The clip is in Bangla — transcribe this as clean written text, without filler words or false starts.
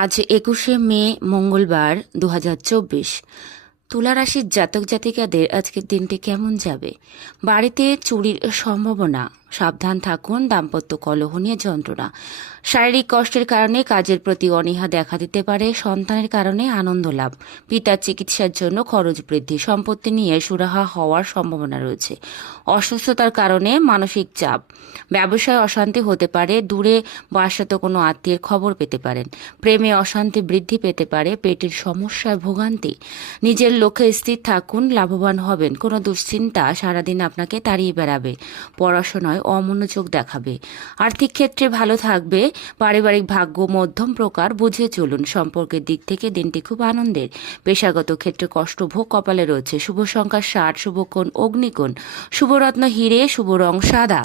আজ 21শে মে, মঙ্গলবার 2024। তুলা রাশির জাতক জাতিকাদের আজকের দিনটি কেমন যাবে? বাড়িতে চুরির সম্ভাবনা, সাবধান থাকুন। দাম্পত্য কলহ নিয়ে যন্ত্রণা, শারীরিক কষ্টের কারণে কাজের প্রতি অনীহা দেখা দিতে পারে। সন্তানের কারণে আনন্দ লাভ, পিতার চিকিৎসার জন্য খরচ বৃদ্ধি, সম্পত্তি নিয়ে সুরাহা হওয়ার সম্ভাবনা রয়েছে। অসুস্থতার কারণে মানসিক চাপ, ব্যবসায় অশান্তি হতে পারে। দূরে বাসাত কোনো আত্মীয়ের খবর পেতে পারেন। প্রেমে অশান্তি বৃদ্ধি পেতে পারে। পেটের সমস্যায় ভোগান্তি। নিজের লক্ষ্যে স্থির থাকুন, লাভবান হবেন। কোনো দুশ্চিন্তা সারাদিন আপনাকে তাড়িয়ে বেড়াবে। পড়াশোনায় অমনোযোগ দেখাবে। আর্থিক ক্ষেত্রে ভালো থাকবে। পারিবারিক ভাগ্য মধ্যম প্রকার, বুঝে চলুন। সম্পর্কের দিক থেকে দিনটি খুব আনন্দের। পেশাগত ক্ষেত্রে কষ্ট ভোগ কপালে রয়েছে। শুভ সংখ্যা 60, শুভ কোণ অগ্নিকোণ, শুভরত্ন হিরে, শুভ রং সাদা।